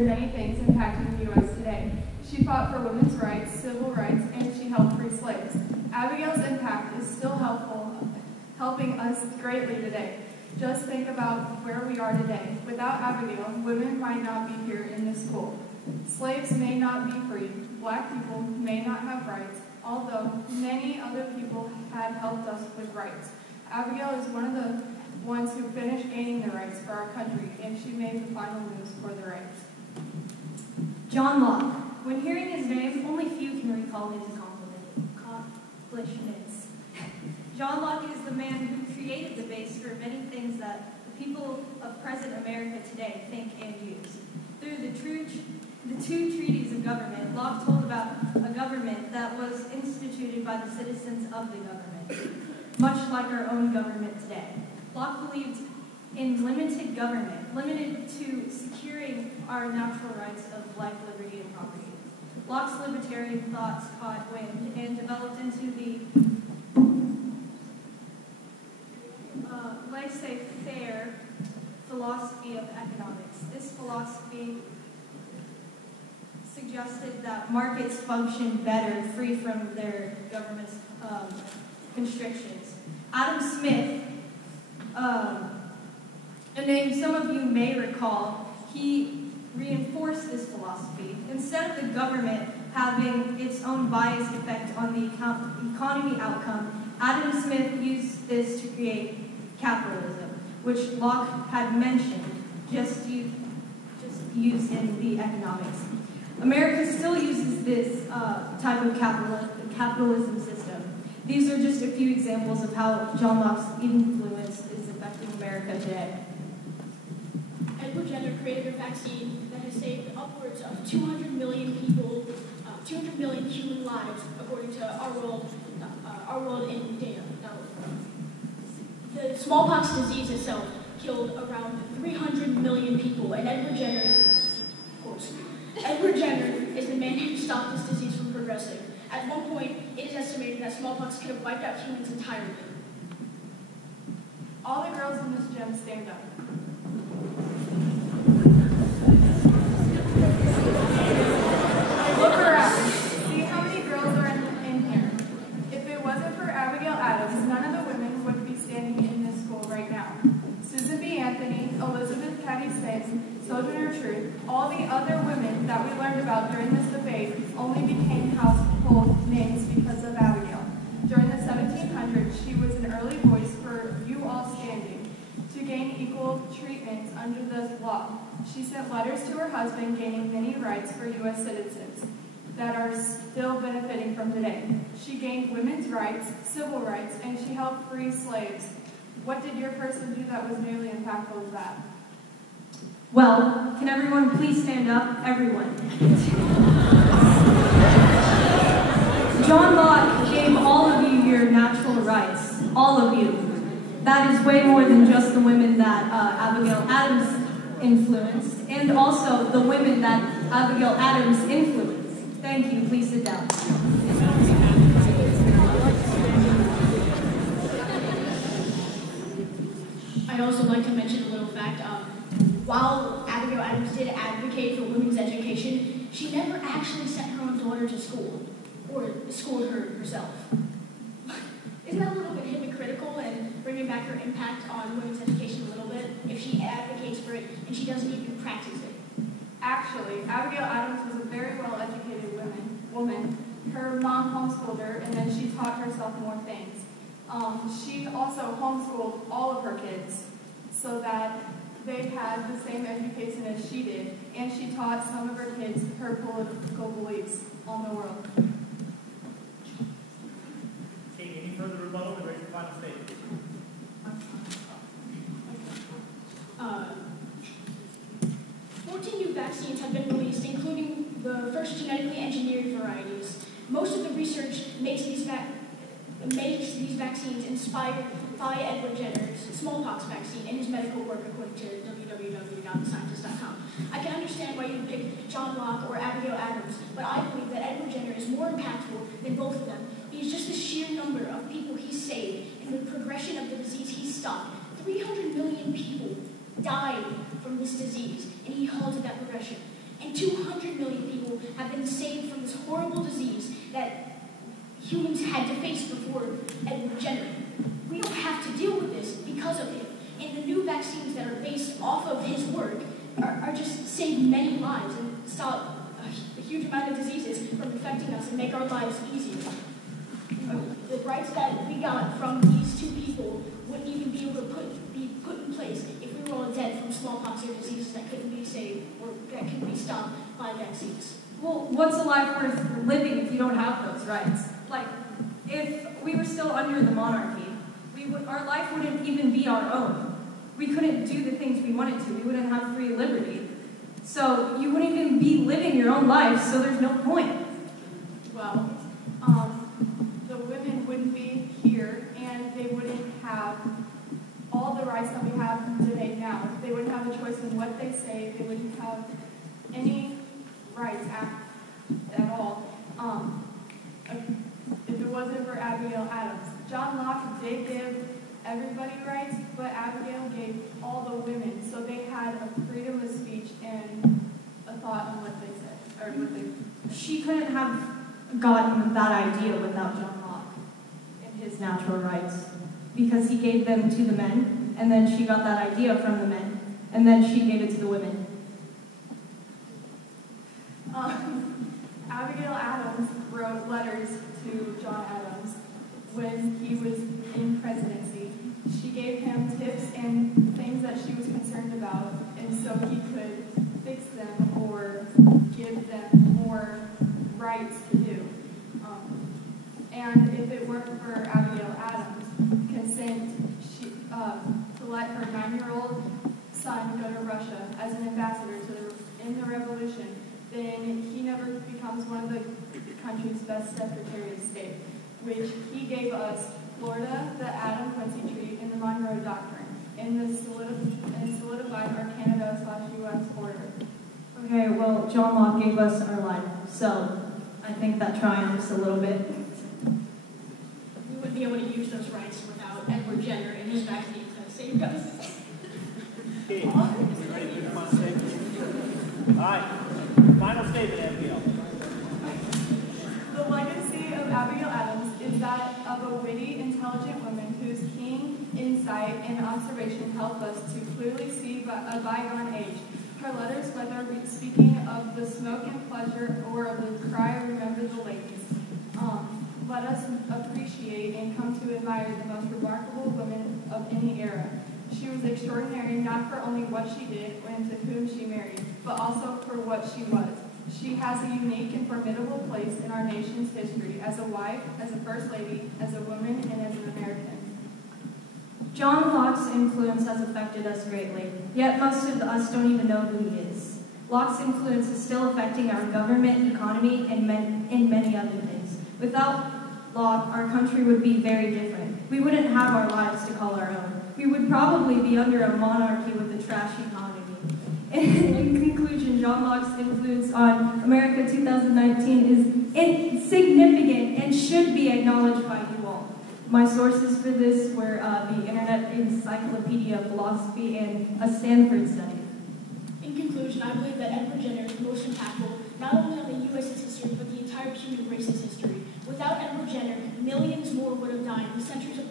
did many things impacting the U.S. today. She fought for women's rights, civil rights, and she helped free slaves. Abigail's impact is still helping us greatly today. Just think about where we are today. Without Abigail, women might not be here in this school. Slaves may not be free. Black people may not have rights, although many other people had helped us with rights. Abigail is one of the ones who finished gaining the rights for our country, and she made the final moves for the rights. John Locke. When hearing his name, only few can recall his accomplishments. John Locke is the man who created the base for many things that the people of present America today think and use. Through the two treaties of government, Locke told about a government that was instituted by the citizens of the government, much like our own government today. Locke believed in limited government, limited to securing our natural rights of life, liberty, and property. Locke's libertarian thoughts caught wind and developed into the laissez-faire philosophy of economics. This philosophy suggested that markets function better, free from their government's constrictions. Adam Smith, a name some of you may recall, he reinforced this philosophy. Instead of the government having its own biased effect on the economy outcome, Adam Smith used this to create capitalism, which Locke had mentioned, just used in the economics. America still uses this type of capitalism system. These are just a few examples of how John Locke's influence is affecting America today. Edward Jenner created a vaccine that has saved upwards of 200 million people, 200 million human lives, according to our world in data. Now, the smallpox disease itself killed around 300 million people, and Edward Jenner is the man who stopped this disease from progressing. At one point, it is estimated that smallpox could have wiped out humans entirely. All the girls in this gym stand up. Look around. See how many girls are in here. If it wasn't for Abigail Adams, none of the women would be standing in this school right now. Susan B. Anthony, Elizabeth Cady Spence, Sojourner Truth, all the other women that we learned about during this debate only became household names because of Abigail. During the 1700s, she was an early voice for you all standing to gain equal treatment under the law. She sent letters to her husband gaining many rights for U.S. citizens that are still benefiting from today. She gained women's rights, civil rights, and she helped free slaves. What did your person do that was nearly impactful as that? Well, can everyone please stand up? Everyone. John Locke gave all of you your natural rights. All of you. That is way more than just the women that Abigail Adams influenced, and also the women that Abigail Adams influenced. Thank you. Please sit down. I'd also like to mention a little fact. While Abigail Adams did advocate for women's education, she never actually sent her own daughter to school, or schooled her herself. Isn't that a little bit hypocritical and bringing back her impact on women's education a little bit if she advocates for it and she doesn't even practice it? Actually, Abigail Adams was a very well-educated woman. Her mom homeschooled her, and then she taught herself more things. She also homeschooled all of her kids so that they had the same education as she did, and she taught some of her kids her political beliefs on the world. Katie, any further rebuttal? We're ready for final statement. 14 new vaccines have been released, including the first genetically engineered varieties. Most of the research makes these vaccines inspired by Edward Jenner's smallpox vaccine and his medical work, according to www.thescientist.com. I can understand why you picked John Locke or Abigail Adams, but I believe that Edward Jenner is more impactful than both of them because just the sheer number of people he saved and the progression of the disease he stopped. 300 million people died from this disease, and he halted that progression. saved from this horrible disease that humans had to face before Edward Jenner. We don't have to deal with this because of him. And the new vaccines that are based off of his work are just save many lives and stop a huge amount of diseases from infecting us and make our lives easier. The rights that we got from these two people wouldn't even be able to be put in place if we were all dead from smallpox or diseases that couldn't be saved or that couldn't be stopped by vaccines. Well, what's a life worth living if you don't have those rights? Like, if we were still under the monarchy, our life wouldn't even be our own. We couldn't do the things we wanted to. We wouldn't have free liberty. So you wouldn't even be living your own life, so there's no point. Well, the women wouldn't be here, and they wouldn't have all the rights that we have today now. They wouldn't have a choice in what they say. They wouldn't have any rights at all. If it wasn't for Abigail Adams. John Locke did give everybody rights, but Abigail gave all the women, so they had a freedom of speech and a thought on what they said, or what they. She couldn't have gotten that idea without John Locke and his natural rights, because he gave them to the men, and then she got that idea from the men, and then she gave it to the women. Abigail Adams wrote letters to John Adams when he was in presidency. She gave him tips and things that she was concerned about, and so he could fix them or give them more rights to do. And if it weren't for Abigail Adams' consent to let her 9-year-old son go to Russia as an ambassador in the revolution, then he never becomes one of the country's best Secretary of State, which he gave us Florida, the Adam-Quincy Treaty, and the Monroe Doctrine, and solidified our Canada/U.S. border. Okay, well, John Locke gave us our life, so I think that triumphs a little bit. We wouldn't be able to use those rights without Edward Jenner and his vaccines that saved us. Okay, we ready to do the final statement? All right, final statement, Abigail. The legacy of Abigail Adams is that of a witty, intelligent woman whose keen insight and observation help us to clearly see a bygone age. Her letters, whether speaking of the smoke and pleasure or of the cry, remember the ladies, let us appreciate and come to admire the most remarkable woman of any era. She was extraordinary not for only what she did and to whom she married, but also for what she was. She has a unique and formidable place in our nation's history as a wife, as a first lady, as a woman, and as an American. John Locke's influence has affected us greatly, yet most of us don't even know who he is. Locke's influence is still affecting our government, economy, and many other things. Without Locke, our country would be very different. We wouldn't have our lives to call our own. We would probably be under a monarchy with a trash economy. In conclusion, John Locke's influence on America 2019 is insignificant and should be acknowledged by you all. My sources for this were the Internet Encyclopedia of Philosophy and a Stanford study. In conclusion, I believe that Edward Jenner is most impactful, not only on the U.S.'s history, but the entire human race's history. Without Edward Jenner, millions more would have died in the centuries of